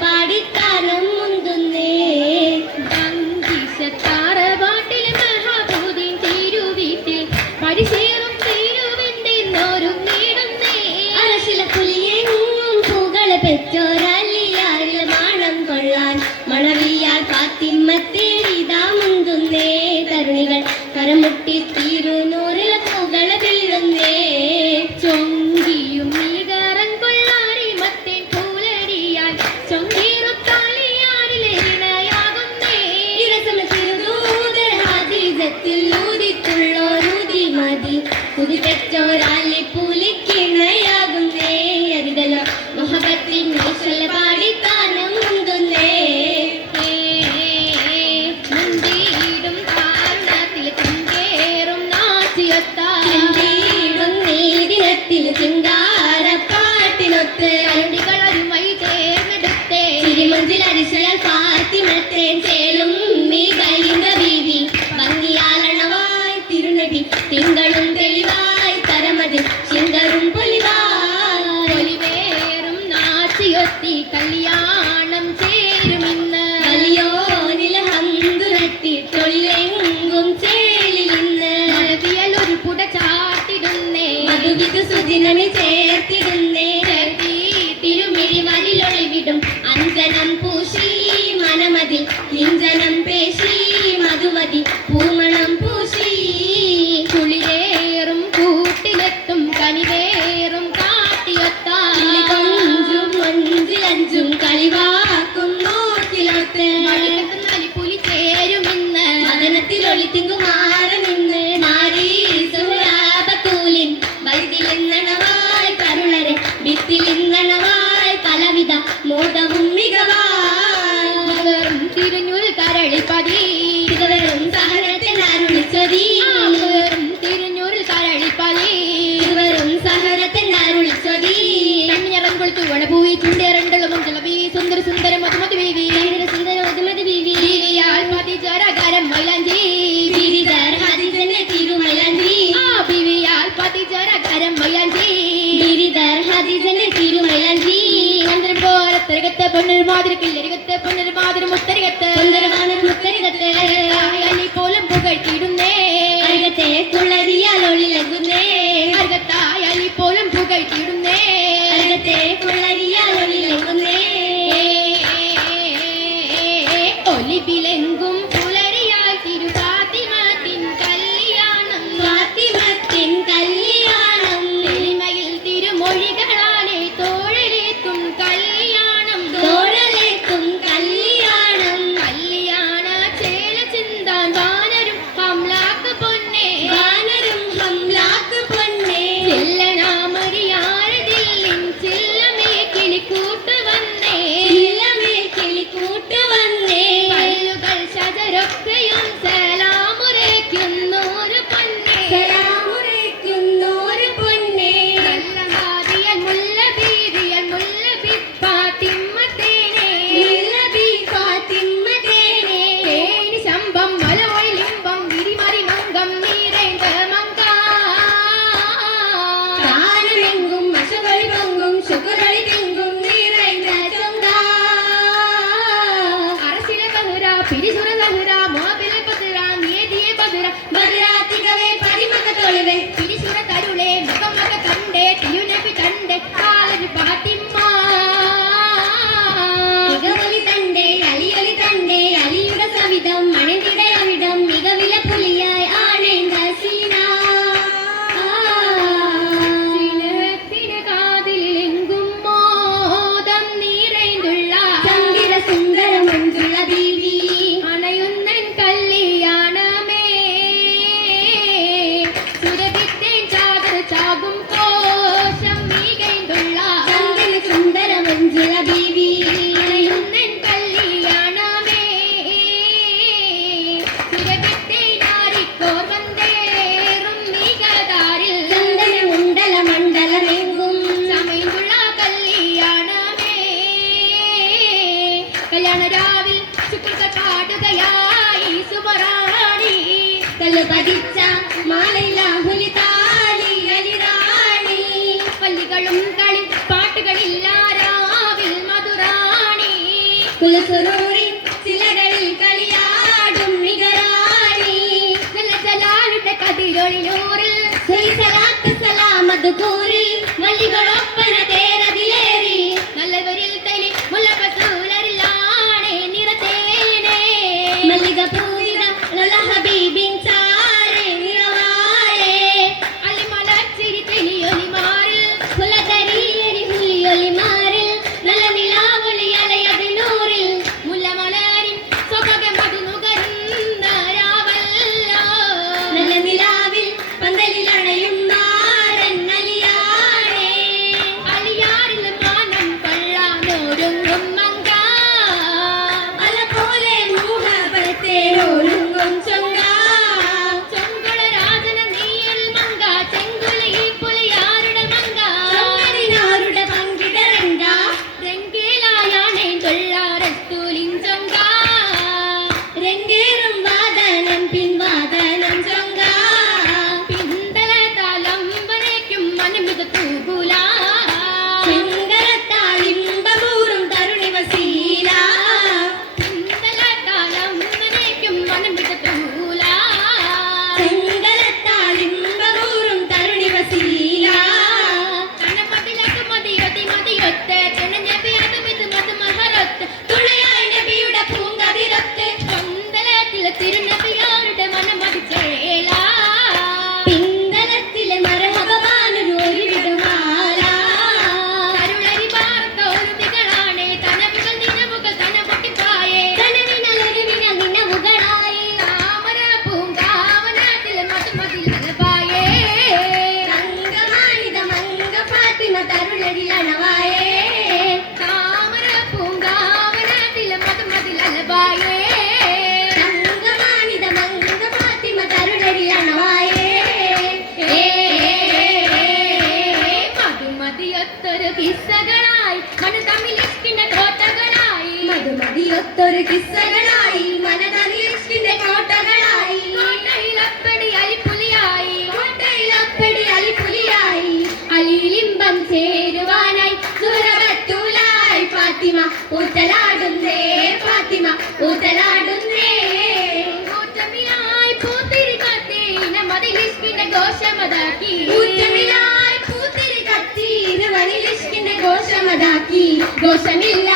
പാടിത്താനം മുന്തുന്നേ താറവാട്ടിൽ മഹാഭൂതിൻ തിരുവീട്ടിൽ പരിശീറും തിരുവെന്തെന്നോരും നേടുന്നേ അരശില പുലിയെങ്ങും പൂകളെ പെറ്റോരല്ലിയാരിൽ മാണം കൊള്ളാൻ മണവിയാൽ ഫാത്തിമത്തേരിതാ മുന്തുന്നേ തരുണികൾ കരമുട്ടി തിരുനൂറിൽ പൂകളെ വീഴുന്നേ ചൊങ്കിയും നീകറൻ കൊള്ളാരി മത്തേൻ പൂലടിയാൽ ചൊങ്കീറുത്താലിയാരിലെ ഇണയാകുന്നേ ഇരസമ തിരുദൂതർ ഹാദിജത്തിൽ ഊതിത്തുള്ളോരൂതി മതി കുതി പെറ്റോരാലി പൂലിക്കിണയാകുന്നേ അരിതല മുഹബത്തിൻ ഈശ്വല പാടിത്താനം മുന്തുന്നേ മുന്തിയിടും കാരണത്തിൽ തിങ്കേറും നാച്ചിയൊത്താടും നീതിനത്തിൽ ചിങ്കാരപ്പാട്ടിനൊത്ത് അടികളൊരുമൈ ചേർന്നെടുത്തേ തിരുമഞ്ചിൽ അരിശയാൽ ഫാത്തിമത്തേൻ ചേലും നീ കൈന്ദ ബീവി ഭംഗിയാലണവായി തിരുനബി തിങ്കളും തെളിവായി തരമതിൽ ചിന്തറും പൊലിവായി ഒലിവേറും നാച്ചിയൊത്തി കല്യാണം ചേരുമിന്ന് വലിയോനിൽ ഹന്തുരത്തി തൊഴിലെങ്കും ചേലിന്ന് ഒരു പുട ചാട്ടിടുന്നേ മധുവിധു സുദിനമി ചേർത്തിടുന്നേ തിരുമിഴിമലിലൊളിവിടും അഞ്ജനം പൂശി മനമതിൽ കിഞ്ചനം പേശി മധുമതി പൂമണം പൂശി കുളിരേറും കൂട്ടിലെത്തും കനിവേറും കാട്ടിയൊത്താൽ കൊഞ്ചും മഞ്ചിലഞ്ചും കളിവാക്കും നോക്കിലൊത്ത് പുലി ചേരുമിന്ന് മദനത്തിലൊളിത്തിങ്കുമാറ നിന്ന് നാരീ സുരാപത്തൂലിൻ വൈദ്യലിന്നണവായി കരുളരെ ഭിത്തിലിന്നണവായി പലവിധ മോദവും മികവായി തിരിഞ്ഞുൽ കരളിപ്പതി ഇതുവരും സഹനത്തിനരുളിച്ചതി തിരിഞ്ഞൂരിൽ കരളിപ്പതി ഇതുവരും സഹനത്തിനരുളിച്ചതി കണ്ണിറം കൊളുത്തു വണപൂവി ചുണ്ടേറണ്ടളും ജലവി സുന്ദര സുന്ദര മധുമതി ബീവി സുന്ദര മധുമതി ബീവി ബീവിയാൽ പതി ജരകരം മൈലാഞ്ചി ബീരിദർ ഹദീജന്റെ തിരുമൈലാഞ്ചി ബീവിയാൽ പതി ജരകരം മൈലാഞ്ചി ബീരിദർ ഹദീജന്റെ തിരുമൈലാഞ്ചി ചന്ദ്രൻ പോലത്തരകത്ത് പൊന്നൊരുമാതിരക്കില്ലരികത്ത് പൊന്നൊരുമാതിര മുത്തരികത്ത് സുന്ദരമാണ് മുത്തരികത്ത് അലി പോലും പുകഴ്ത്തിയിടുന്നേ അരികത്തെ കുളരിയാലൊളിലകുന്നേ അരികത്തായ അലി പോലും പുകഴ്ത്തിയിടുന്നേ അരികത്തെ കുളരിയാലൊളിലകുന്നേ ഒലിവിലെങ്കും പുലരിയാൽ തിരുഫാത്തിമത്തിൻ കല്യാണം ഫാത്തിമത്തിൻ കല്യാണം തെളിമയിൽ തിരുമൊഴികളാലെ തോഴലേക്കും കല്യാണം തോഴലേക്കും കല്യാണം കല്യാണ ചേല ചിന്താൻ വാനരും ഹംലാക്ക് പൊന്നേ വാനരും ഹംലാക്ക് പൊന്നേ ചെല്ലനാമരിയാരതില്ലിൻ ചില്ലമേ കിളിക്കൂട്ട് വന്നേ ഇല്ലമേ കിളിക്കൂട്ട് വന്നേ കല്ലുകൾ ശജരൊക്കെയും സലാമുരയ്ക്കുന്നോര് പൊന്നേ സലാമുരയ്ക്കുന്നോര് പൊന്നേ കല്ലഹാദിയൽ മുല്ലബീദിയൽ മുല്ലബി ഫാത്തിമത്തേനെ മുല്ലബി ഫാത്തിമത്തേനെ തേനി ശമ്പം മലവൊളിലിമ്പം വിരിമറി മങ്കം നീരേന്ത മങ്ക താനമെങ്കും മശകളി പൊങ്കും ശുക്രളി തിങ്കും നിറൈന്ന ചൊങ്ക അരസില ബഹുര പിരിസുര ബഹുര മോബില ബഹുര നിയതിയെ ബഹുര ഭദ്രാത്തികവേ പരിമക തൊളിവേ പിരിസുര തരുളെ മുഖമക കണ്ടേ തിരുനബി കണ്ടേ കാലൊരു ഫാത്തിമ മികവൊലി തണ്ടേ അലിയൊലി തണ്ടേ അലിയുടെ സവിധം മണിതിടയവിടം മികവില പുലിയായി ആണേന്ത സീന സിനത്തിന് കാതിലെങ്കും മോദം നിറൈന്തുള്ള ചങ്കിര സുന്ദര മഞ്ജുള ദേവി അണയുന്നൻ കല്യാണമേ സുരഭിത്തേൻ ചാകര ചാകും കോശം മികൈന്തുള്ള ചങ്കിര സുന്ദര മഞ്ജുള ദേവി അണയുന്നൻ കല്യാണമേ സുരഭിത്തേൻ ആരിക്കോർ വന്നേറും മികതാരിൽ ചന്ദന മുണ്ടല മണ്ഡലമെങ്കും സമയമുള്ള കല്യാണമേ കല്യാണ രാവിൽ ശുക്രകൾ പാടുകയായി സുബറാണി കല്ല് പതിച്ച മാലയിലാഹുലി താലി അലിറാണി പള്ളികളും കളി പാട്ടുകളില്ല രാവിൽ മധുരാ കുലസുരൂരി ചിലകളിൽ കളിയാടും നിഗറാണി നല്ല ജലാലുടെ കതിരൊളിയൂറിൽ സലാത്ത് സലാമത് കൂറി മല്ലികളൊപ്പന തേരതിലേറി നല്ലവരിൽ തലി മുല്ലപ്പസൂലരിലാണേ നിറത്തേനേ മല്ലിക പൂരിത നല്ല ഹബീബിൻ ചാരേ നിറവാരേ അലിമലച്ചിരി തെളിയൊലി മാറിൽ കുലതരിയരി ഹുലിയൊലി മാറിൽ നല്ല നിലാവൊളി അലയതിനൂറിൽ മുല്ലമലരിൻ സ്വഭകം മധു നുകരുന്ന രാവല്ലോ നല്ല നിലാവിൽ പന്തലിലണയും നാരൻ അലിയാണേ അലിയാറിൽ മാനം കൊള്ളാനൊരുങ്ങും മങ്ക അല പോലെ മുഹബത്തെ ഒരുങ്ങും ചൊങ്ക ചൊങ്കുള രാജന നെയ്യിൽ മങ്ക ചെങ്കുളി പുലിയാരുടെ മങ്ക ചൊങ്കടിനാരുടെ പങ്കിടരങ്ക രംഗേലായാണേ തൊള്ളാരത്തൂലിൻ ചൊങ്ക രംഗേറും വാദനം പിൻവാദനം ചൊങ്ക പിന്തല തലമ്പനേക്കും മനമിത് തൂകുല ചെങ്കരത്താളിമ്പൂറും തരുണി വസീല പിന്തല തലമ്പനേക്കും മനമിത് തൂകുല ചെങ്കരത്താളിമ്പൂറും തരുണി വസീല കണ്ണമതിലക്ക് മതിയൊത്തി മതിയൊത്ത് കിണഞ്ഞപിയത് ഇത് മത് മഹരത്ത് തുണയായ നബിയുടെ പൂങ്കതിരത്ത് പന്തലത്തിലെ തിരുനബിയാരുടെ മനമതിച്ചേല പിന്തലത്തിലെ മരഹബവാനൊരു ഒരു വിധമാല കരുളരി പാർത്ത ഒരു തികളാണേ തനവുകൾ നിലവുകൾ തന പൊട്ടിപ്പായേ കനവിനലരുവിന നിലവുകളായി താമര പൂങ്കാവനത്തിലെ മധുമതിലപായേ തങ്കമാണിത മങ്ക ഫാത്തിമ തരുണരിലണവായേ താമര പൂങ്കാവനത്തിലെ മധുമതിലപായേ തങ്കമാണിത മങ്ക ഫാത്തിമ തരുണരിലണവായേ മധുമതിയൊത്തൊരു കിസ്സകളായി മന തമ്മിലിഷ്കിന്റെ കോട്ടകളായി മധുമതിയൊത്തൊരു കിസ്സകളായി മനതലിഷ്കിന്റെ കോട്ടകളായി കോട്ടയിലപ്പടി അലിപ്പുലിയായി കോട്ടയിലപ്പടി അലിപുലിയായി അലിലിംബം ചേരുവാനായി സുരവത്തൂലായി ഫാത്തിമ ഊത്തലാടുന്നേ ഫാത്തിമ ഊത്തലാടുന്നേ ഊറ്റമിലായി പൂത്തിരി കത്തീന മതിലിഷ്കിന്റെ ഘോഷമതാക്കി ഊറ്റമിലായി പൂത്തിരി കത്തി ഇരുവനിലിഷ്കിന്റെ ഘോഷമതാക്കി ഘോഷമില്ല